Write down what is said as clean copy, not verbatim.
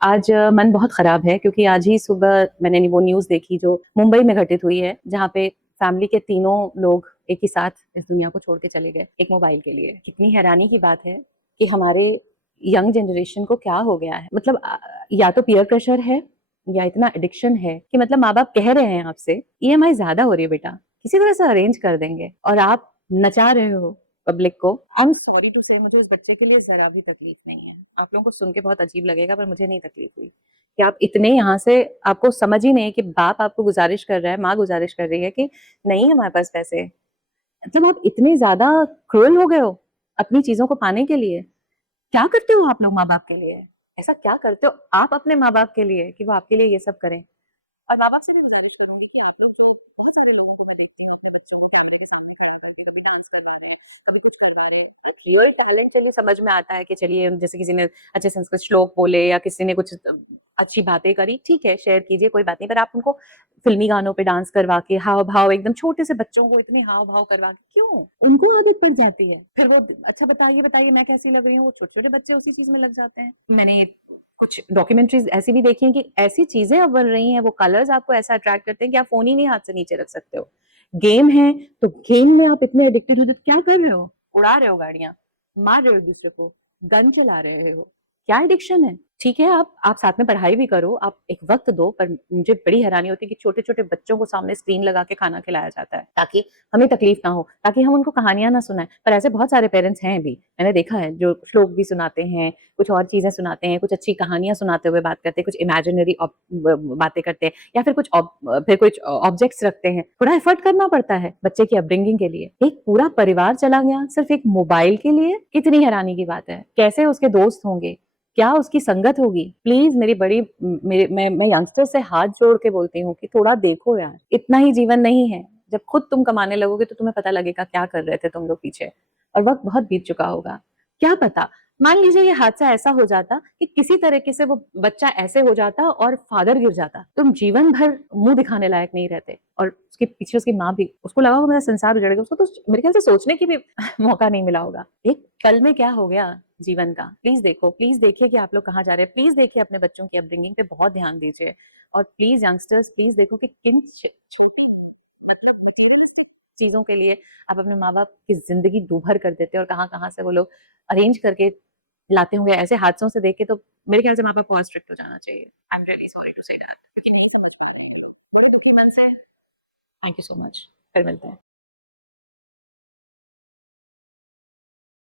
आज मन बहुत खराब है क्योंकि आज ही सुबह मैंने वो न्यूज़ देखी जो मुंबई में घटित हुई है, जहाँ पे फैमिली के तीनों लोग एक ही साथ इस दुनिया को छोड़ के चले गए, एक मोबाइल के लिए। कितनी हैरानी की बात है कि हमारे यंग जनरेशन को क्या हो गया है। मतलब या तो पीयर प्रेशर है या इतना एडिक्शन है कि मतलब माँ-बाप कह रहे हैं आपसे, ईएमआई ज़्यादा हो रही है बेटा, किसी तरह से अरेंज कर देंगे और आप नचा रहे हो पब्लिक को। आई एम सॉरी टू से मुझे उस बच्चे के लिए ज़रा भी तकलीफ नहीं है। आप लोगों को सुन के बहुत अजीब लगेगा पर मुझे नहीं तकलीफ हुई कि आप इतने यहाँ से आपको समझ ही नहीं है कि बाप आपको गुज़ारिश कर रहा है, माँ गुज़ारिश कर रही है कि नहीं हमारे पास पैसे। मतलब आप इतने ज़्यादा क्रूअल हो गए हो अपनी चीज़ों को पाने के लिए। क्या करते हो आप लोग माँ-बाप के लिए? ऐसा क्या करते हो आप अपने माँ-बाप के लिए कि वो आपके लिए ये सब करें? और माँ-बाप से भी गुज़ारिश करूँगी कि आप लोग जो बहुत सारे लोगों को मैं देखती हूँ अपने बच्चों को कैमरे के सामने खड़ा करके कभी डांस करवा रहे हैं, कभी कुछ करवा रहे हैं। एक रियल टैलेंट चलिए समझ में आता है कि चलिए जैसे किसी ने अच्छे संस्कृत श्लोक बोले या किसी ने कुछ अच्छी बातें करी, ठीक है शेयर कीजिए कोई बात नहीं। पर आप उनको फ़िल्मी गानों पे डांस करवा के हाव-भाव एकदम छोटे से बच्चों को इतने हाव-भाव करवा के क्यों? उनको आदत पड़ जाती है। फिर वो अच्छा बताइए, बताइए मैं कैसी लग रही हूँ? वो छोटे-छोटे बच्चे उसी चीज़ में लग जाते हैं। मैंने कुछ डॉक्यूमेंट्रीज़ ऐसी भी देखी हैं कि ऐसी चीज़ें अब बन रही हैं, वो कलर्स आपको ऐसा अट्रैक्ट करते हैं कि आप फ़ोन ही नहीं हाथ से नीचे रख सकते हो। गेम है, तो गेम में आप इतने एडिक्टेड हो जाते क्या कर रहे हो? उड़ा रहे हो गाड़ियाँ, मार रहे हो एक-दूसरे को, गन चला रहे हो। क्या एडिक्शन है? ठीक है, आप साथ में पढ़ाई भी करो, आप एक वक़्त दो, पर मुझे बड़ी हैरानी होती है कि छोटे-छोटे बच्चों को सामने स्क्रीन लगा के खाना खिलाया जाता है, ताकि हमें तकलीफ ना हो, ताकि हम उनको कहानियाँ ना सुनाएँ। पर ऐसे बहुत सारे पेरेंट्स हैं भी, मैंने देखा है, जो श्लोक भी सुनाते हैं, कुछ और चीज़ें सुनाते हैं, कुछ अच्छी कहानियाँ सुनाते हुए बात करते हैं, कुछ इमेजिनरी बातें करते हैं या फिर कुछ ऑब्जेक्ट्स रखते हैं। थोड़ा एफर्ट करना पड़ता है बच्चे की अपब्रिंगिंग के लिए। एक पूरा परिवार चला गया सिर्फ एक मोबाइल के लिए, कितनी हैरानी की बात है। कैसे उसके दोस्त होंगे? क्या उसकी संगत होगी? प्लीज़ मेरी बड़ी मेरे मैं यंगस्टर्स से हाथ जोड़ के बोलती हूँ कि थोड़ा देखो यार, इतना ही जीवन नहीं है। जब खुद तुम कमाने लगोगे तो तुम्हें पता लगेगा क्या कर रहे थे तुम लोग पीछे और वक़्त बहुत बीत चुका होगा। क्या पता, मान लीजिए ये हादसा ऐसा हो जाता कि किसी तरीके से वो बच्चा ऐसे हो जाता और फादर गिर जाता। तुम जीवन भर मुँह दिखाने लायक नहीं रहते और उसके पीछे उसकी माँ भी उसको लगा होगा मेरा संसार उजड़ गया। उसको तो मेरे ख्याल से सोचने की भी मौका नहीं मिला होगा। एक पल में क्या हो गया जीवन का। प्लीज़ देखो, प्लीज़ देखिए कि आप लोग कहाँ जा रहे हैं। प्लीज़ देखिए अपने बच्चों की अपब्रिंगिंग पे बहुत ध्यान दीजिए और प्लीज़ यंगस्टर्स प्लीज़ देखो कि किन चीज़ों के लिए आप अपने माँ-बाप की ज़िंदगी दूभर कर देते हो और कहाँ-कहाँ से वो लोग अरेंज करके लाते होंगे। ऐसे हादसों से देख के तो मेरे ख्याल से माँ-बाप को और स्ट्रिक्ट हो जाना चाहिए। I am really sorry to say that. क्योंकि मन से थैंक यू सो मच। फिर मिलते हैं।